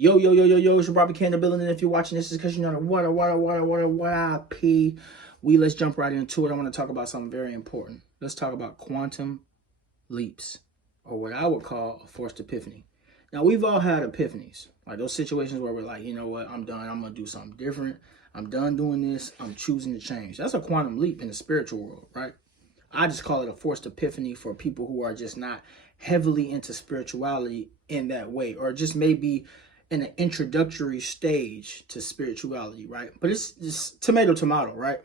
Yo, it's your Bobby K in the building. And if you're watching this, it's because you're not a what P. Let's jump right into it. I want to talk about something very important. Let's talk about quantum leaps, or what I would call a forced epiphany. Now, we've all had epiphanies, like those situations where we're like, you know what, I'm done. I'm going to do something different. I'm done doing this. I'm choosing to change. That's a quantum leap in the spiritual world, right? I just call it a forced epiphany for people who are just not heavily into spirituality in that way, or just maybe in an introductory stage to spirituality, right? But it's just tomato, right?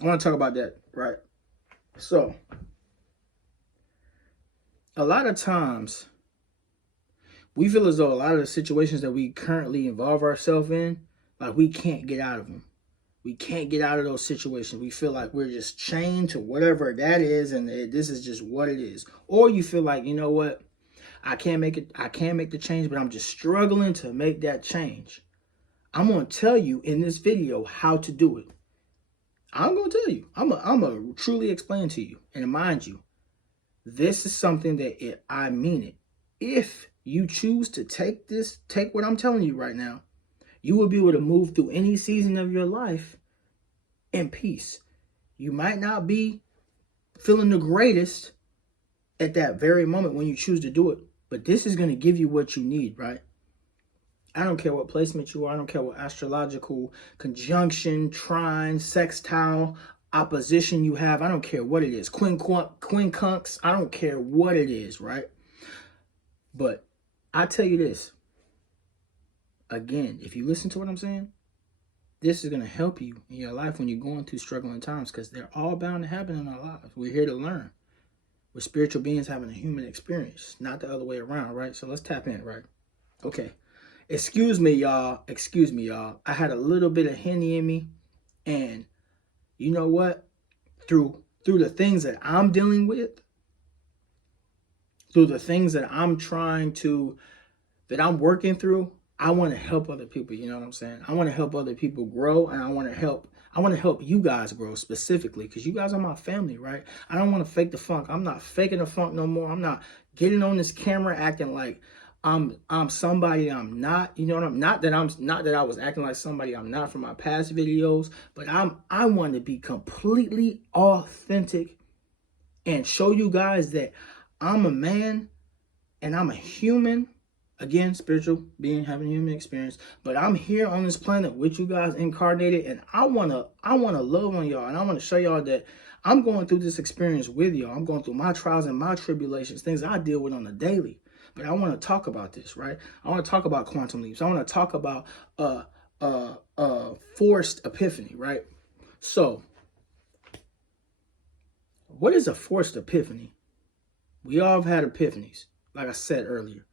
I want to talk about that, right? So, a lot of times, we feel as though a lot of the situations that we currently involve ourselves in, like we can't get out of them. We can't get out of those situations. We feel like we're just chained to whatever that is, and this is just what it is. Or you feel like, you know what? I can't make the change, but I'm just struggling to make that change. I'm going to tell you in this video how to do it. I'm going to tell you. I'm going to truly explain to you. And mind you, this is something that I mean it. If you choose to take what I'm telling you right now, you will be able to move through any season of your life in peace. You might not be feeling the greatest at that very moment when you choose to do it, but this is going to give you what you need, right? I don't care what placement you are. I don't care what astrological conjunction, trine, sextile, opposition you have. I don't care what it is. Quincunx. I don't care what it is, right? But I tell you this. Again, if you listen to what I'm saying, this is going to help you in your life when you're going through struggling times, because they're all bound to happen in our lives. We're here to learn. We're spiritual beings having a human experience, not the other way around, right? So let's tap in, right? Okay. Excuse me, y'all. I had a little bit of Henny in me, and you know what? Through the things that I'm dealing with, through the things that I'm working through, I want to help other people. You know what I'm saying? I want to help other people grow, and I want to help you guys grow specifically, because you guys are my family, right? I don't want to fake the funk. I'm not faking the funk no more. I'm not getting on this camera acting like I'm somebody I'm not. You know what I'm not that I was acting like somebody I'm not from my past videos, but I want to be completely authentic and show you guys that I'm a man and I'm a human. Again, spiritual being, having a human experience, but I'm here on this planet with you guys incarnated, and I wanna love on y'all, and I wanna show y'all that I'm going through this experience with y'all. I'm going through my trials and my tribulations, things I deal with on a daily. But I want to talk about this, right? I want to talk about quantum leaps. I want to talk about forced epiphany, right? So, what is a forced epiphany? We all have had epiphanies, like I said earlier.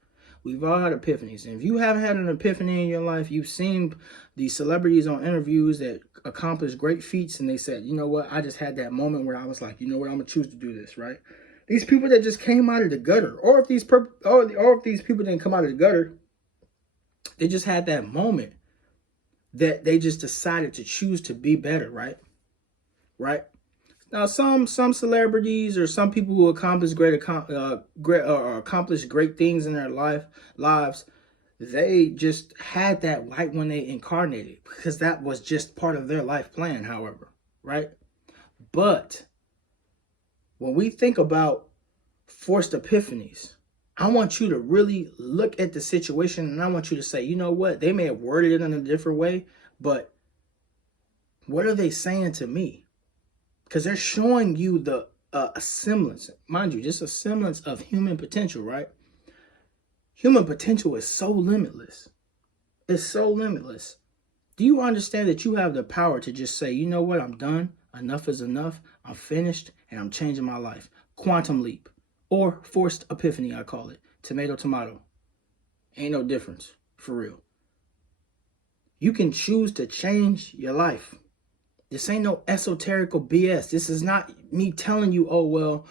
We've all had epiphanies. And if you haven't had an epiphany in your life, you've seen these celebrities on interviews that accomplished great feats, and they said, you know what, I just had that moment where I was like, you know what, I'm going to choose to do this, right? These people that just came out of the gutter, or if these people didn't come out of the gutter, they just had that moment that they just decided to choose to be better, right? Right? Now, some celebrities or some people who accomplish great things in their lives, they just had that right when they incarnated, because that was just part of their life plan, however, right? But when we think about forced epiphanies, I want you to really look at the situation, and I want you to say, you know what? They may have worded it in a different way, but what are they saying to me? Because they're showing you a semblance, mind you, just a semblance of human potential, right? Human potential is so limitless. It's so limitless. Do you understand that you have the power to just say, you know what, I'm done. Enough is enough. I'm finished, and I'm changing my life. Quantum leap, or forced epiphany, I call it. Tomato. Ain't no difference, for real. You can choose to change your life. This ain't no esoterical BS. This is not me telling you, oh, well,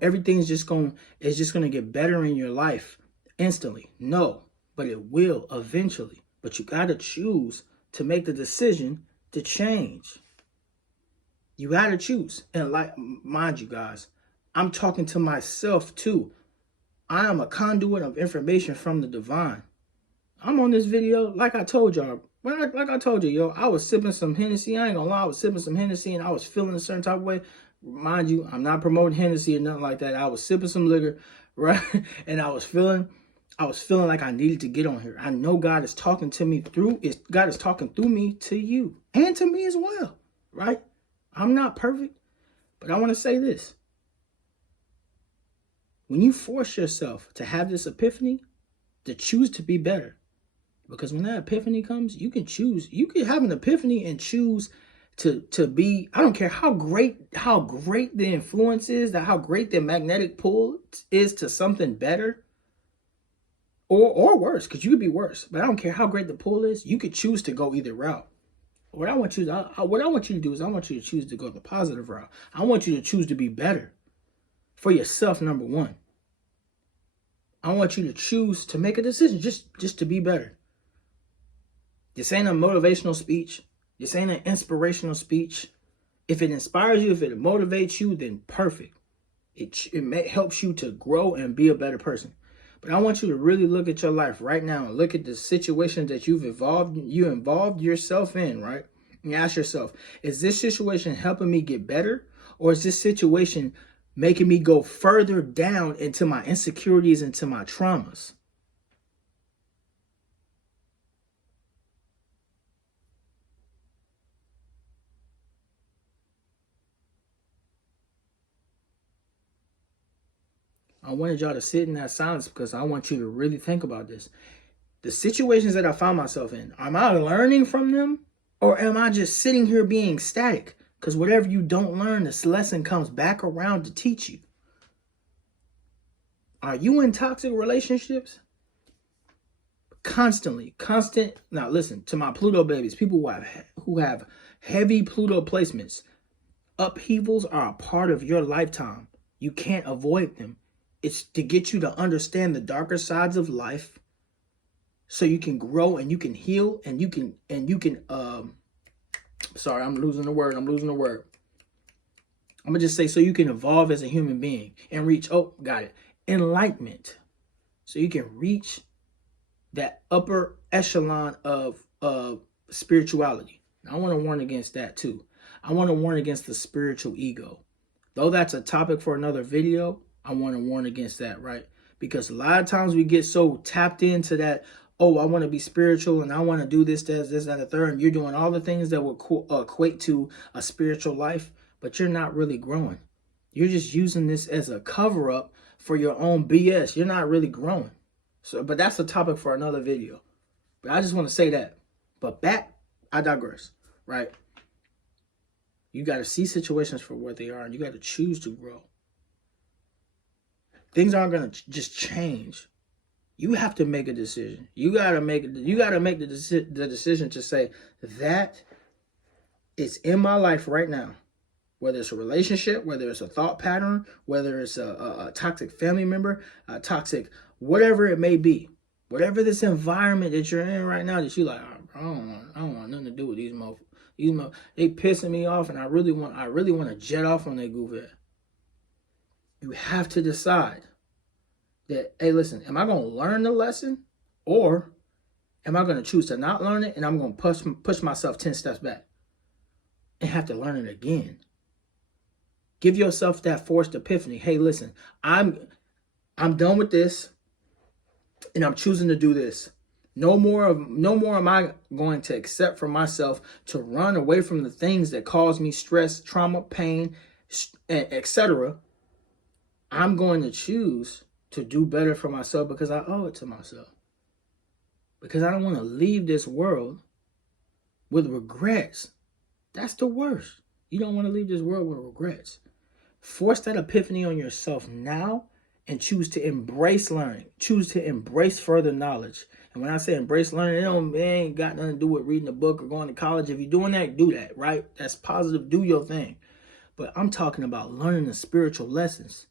everything's just gonna get better in your life instantly. No, but it will eventually. But you gotta choose to make the decision to change. You gotta choose. And like, mind you guys, I'm talking to myself too. I am a conduit of information from the divine. I'm on this video, like I told y'all. Like I told you, yo, I was sipping some Hennessy. I ain't gonna lie, I was sipping some Hennessy and I was feeling a certain type of way. Mind you, I'm not promoting Hennessy or nothing like that. I was sipping some liquor, right? And I was feeling like I needed to get on here. I know God is talking to me through it. God is talking through me to you and to me as well, right? I'm not perfect, but I want to say this. When you force yourself to have this epiphany, to choose to be better, because when that epiphany comes, you can choose. You can have an epiphany and choose to be. I don't care how great the influence is, how great the magnetic pull is to something better, or worse, because you could be worse. But I don't care how great the pull is. You could choose to go either route. What I want you to do is I want you to choose to go the positive route. I want you to choose to be better for yourself. Number one, I want you to choose to make a decision just to be better. This ain't a motivational speech. This ain't an inspirational speech. If it inspires you, if it motivates you, then perfect. It helps you to grow and be a better person. But I want you to really look at your life right now and look at the situations that you involved yourself in, right? And ask yourself, is this situation helping me get better? Or is this situation making me go further down into my insecurities, into my traumas? I wanted y'all to sit in that silence because I want you to really think about this. The situations that I found myself in, am I learning from them? Or am I just sitting here being static? Because whatever you don't learn, this lesson comes back around to teach you. Are you in toxic relationships? Constant. Now listen, to my Pluto babies, people who have heavy Pluto placements, upheavals are a part of your lifetime. You can't avoid them. It's to get you to understand the darker sides of life so you can grow and you can heal and you can sorry, I'm losing the word. I'm gonna just say so you can evolve as a human being and reach, enlightenment. So you can reach that upper echelon of spirituality. I want to warn against that too. I want to warn against the spiritual ego. Though that's a topic for another video, I want to warn against that, right? Because a lot of times we get so tapped into that, oh, I want to be spiritual and I want to do this, that, and the third, and you're doing all the things that will equate to a spiritual life, but you're not really growing. You're just using this as a cover-up for your own BS. You're not really growing. So, but that's a topic for another video. But I just want to say that. But I digress, right? You got to see situations for what they are, and you got to choose to grow. Things aren't going to just change. You have to make a decision. You got to make the decision to say that it's in my life right now. Whether it's a relationship, whether it's a thought pattern, whether it's a toxic family member, a toxic whatever it may be, whatever this environment that you're in right now that you like, I don't want nothing to do with these motherfuckers. They pissing me off, and I really want to jet off on that goof head. You have to decide that, hey, listen, am I going to learn the lesson, or am I going to choose to not learn it, and I'm going to push myself 10 steps back and have to learn it again? Give yourself that forced epiphany. Hey, listen, I'm done with this, and I'm choosing to do this. No more am I going to accept for myself to run away from the things that cause me stress, trauma, pain, etc. I'm going to choose to do better for myself because I owe it to myself. Because I don't want to leave this world with regrets. That's the worst. You don't want to leave this world with regrets. Force that epiphany on yourself now and choose to embrace learning. Choose to embrace further knowledge. And when I say embrace learning, it ain't got nothing to do with reading a book or going to college. If you're doing that, do that, right? That's positive. Do your thing. But I'm talking about learning the spiritual lessons.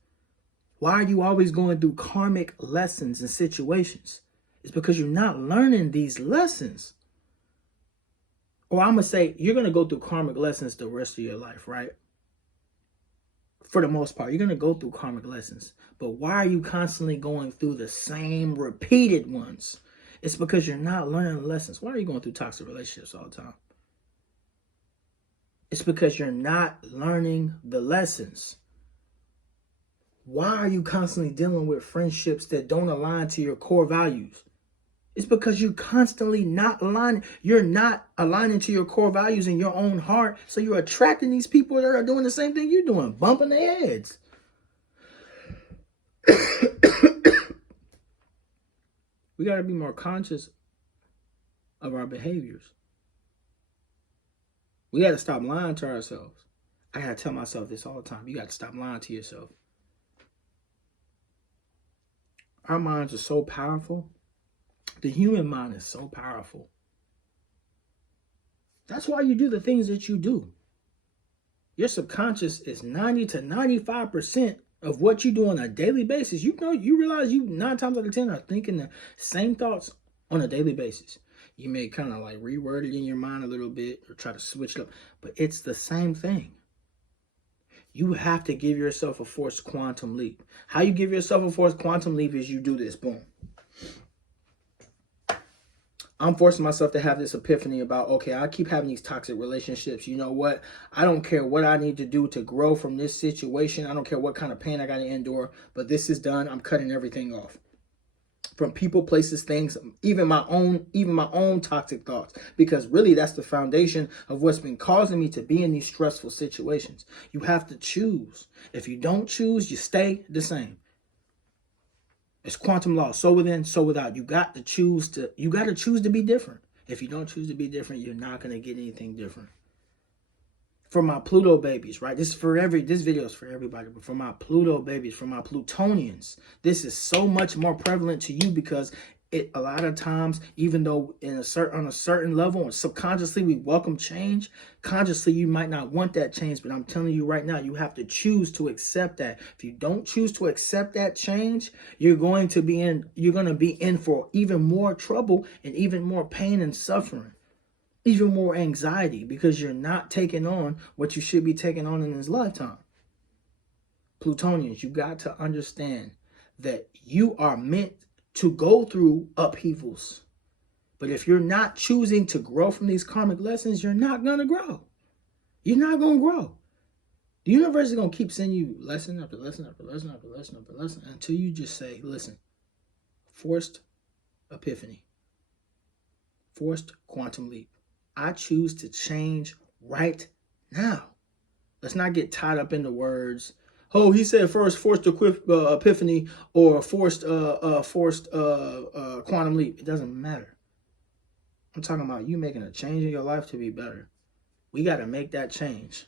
Why are you always going through karmic lessons and situations? It's because you're not learning these lessons. Or I'm going to say you're going to go through karmic lessons the rest of your life, right? For the most part, you're going to go through karmic lessons. But why are you constantly going through the same repeated ones? It's because you're not learning lessons. Why are you going through toxic relationships all the time? It's because you're not learning the lessons. Why are you constantly dealing with friendships that don't align to your core values? It's because you're constantly not aligning. You're not aligning to your core values in your own heart. So you're attracting these people that are doing the same thing you're doing, bumping their heads. We got to be more conscious of our behaviors. We got to stop lying to ourselves. I got to tell myself this all the time. You got to stop lying to yourself. Our minds are so powerful. The human mind is so powerful. That's why you do the things that you do. Your subconscious is 90 to 95% of what you do on a daily basis. You know, you realize you 9 times out of 10 are thinking the same thoughts on a daily basis. You may kind of like reword it in your mind a little bit or try to switch it up, but it's the same thing. You have to give yourself a forced quantum leap. How you give yourself a forced quantum leap is you do this. Boom. I'm forcing myself to have this epiphany about, okay, I keep having these toxic relationships. You know what? I don't care what I need to do to grow from this situation. I don't care what kind of pain I got to endure, but this is done. I'm cutting everything off. From people, places, things, even my own toxic thoughts, because really that's the foundation of what's been causing me to be in these stressful situations. You have to choose. If you don't choose, you stay the same. It's quantum law. So within, so without. You got to choose to be different. If you don't choose to be different, you're not going to get anything different. For my Pluto babies, right? This video is for everybody, but for my Pluto babies, for my Plutonians, this is so much more prevalent to you because a lot of times, even though on a certain level, and subconsciously we welcome change, consciously you might not want that change, but I'm telling you right now, you have to choose to accept that. If you don't choose to accept that change, you're going to be in for even more trouble and even more pain and suffering, even more anxiety, because you're not taking on what you should be taking on in this lifetime. Plutonians, you got to understand that you are meant to go through upheavals. But if you're not choosing to grow from these karmic lessons, you're not going to grow. You're not going to grow. The universe is going to keep sending you lesson after lesson after lesson after lesson after lesson until you just say, listen, forced epiphany, forced quantum leap. I choose to change right now. Let's not get tied up in the words. Oh, he said forced epiphany or forced quantum leap. It doesn't matter. I'm talking about you making a change in your life to be better. We got to make that change.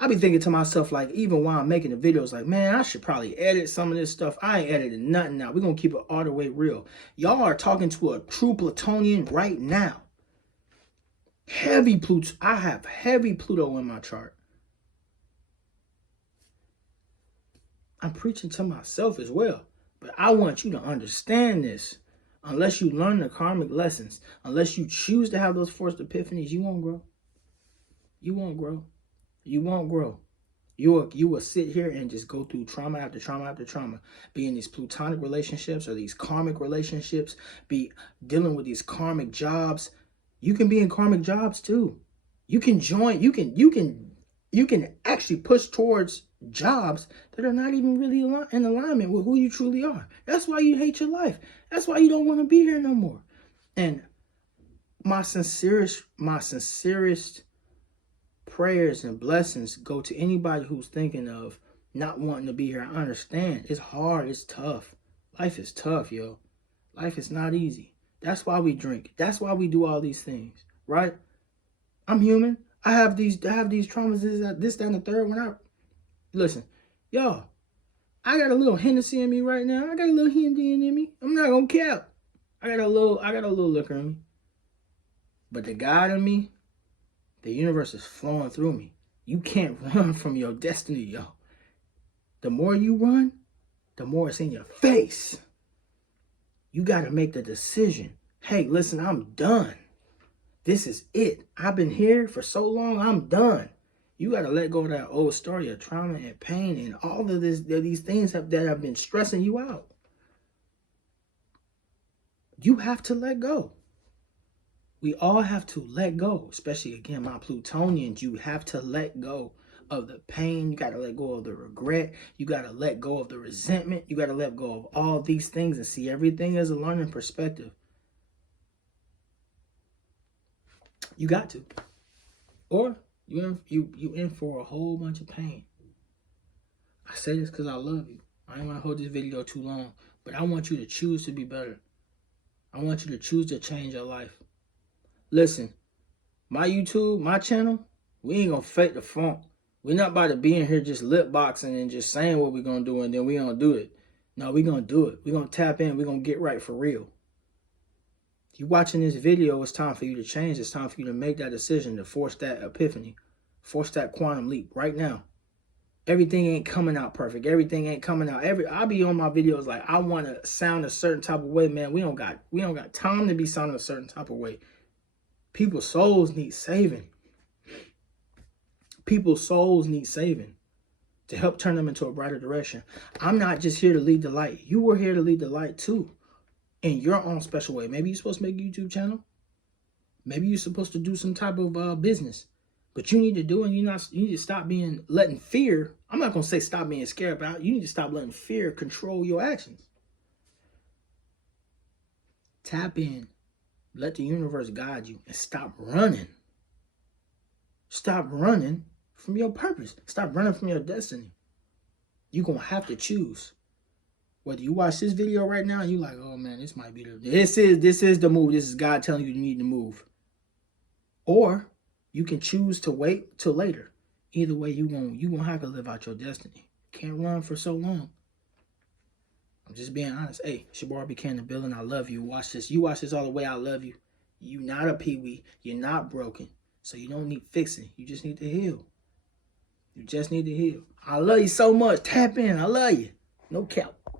I be thinking to myself, like, even while I'm making the videos, like, man, I should probably edit some of this stuff. I ain't editing nothing now. We're going to keep it all the way real. Y'all are talking to a true Plutonian right now. Heavy Pluto. I have heavy Pluto in my chart. I'm preaching to myself as well. But I want you to understand this. Unless you learn the karmic lessons, unless you choose to have those forced epiphanies, you won't grow. You won't grow. You won't grow. You will sit here and just go through trauma after trauma after trauma. Be in these plutonic relationships or these karmic relationships. Be dealing with these karmic jobs. You can be in karmic jobs too. You can join. You can actually push towards jobs that are not even really in alignment with who you truly are. That's why you hate your life. That's why you don't want to be here no more. And my sincerest prayers and blessings go to anybody who's thinking of not wanting to be here. I understand. It's hard. It's tough. Life is tough, yo. Life is not easy. That's why we drink. That's why we do all these things, right? I'm human. I have these traumas, this, that, and the third. Listen, y'all, I got a little Hennessy in me right now. I got a little Hendy in me. I'm not gonna cap. I got a little liquor in me. But the God in me, the universe is flowing through me. You can't run from your destiny, yo. The more you run, the more it's in your face. You got to make the decision. Hey, listen, I'm done. This is it. I've been here for so long. I'm done. You got to let go of that old story of trauma and pain and all of these things that have been stressing you out. You have to let go. We all have to let go, especially, again, my Plutonians. You have to let go of the pain. You got to let go of the regret. You got to let go of the resentment. You got to let go of all these things and see everything as a learning perspective. You got to. Or you in for a whole bunch of pain. I say this because I love you. I don't want to hold this video too long, but I want you to choose to be better. I want you to choose to change your life. Listen, my YouTube, my channel, we ain't going to fake the funk. We're not about to be in here just lip boxing and just saying what we're going to do and then we don't do it. No, we're going to do it. We're going to tap in. We're going to get right for real. You watching this video, it's time for you to change. It's time for you to make that decision to force that epiphany, force that quantum leap right now. Everything ain't coming out perfect. Everything ain't coming out. I'll be on my videos like, I want to sound a certain type of way, man. We don't got time to be sounding a certain type of way. People's souls need saving. People's souls need saving to help turn them into a brighter direction. I'm not just here to lead the light. You were here to lead the light too, in your own special way. Maybe you're supposed to make a YouTube channel. Maybe you're supposed to do some type of business. But you need to do it. You need to stop letting fear. I'm not gonna say stop being scared, but you need to stop letting fear control your actions. Tap in. Let the universe guide you and stop running. Stop running from your purpose. Stop running from your destiny. You're going to have to choose. Whether you watch this video right now and you're like, oh man, this might be this is the move. This is God telling you need to move. Or you can choose to wait till later. Either way, you're going to have to live out your destiny. Can't run for so long. I'm just being honest. Hey, it's your boy RB in the building. I love you. Watch this. You watch this all the way. I love you. You're not a peewee. You're not broken. So you don't need fixing. You just need to heal. You just need to heal. I love you so much. Tap in. I love you. No cap.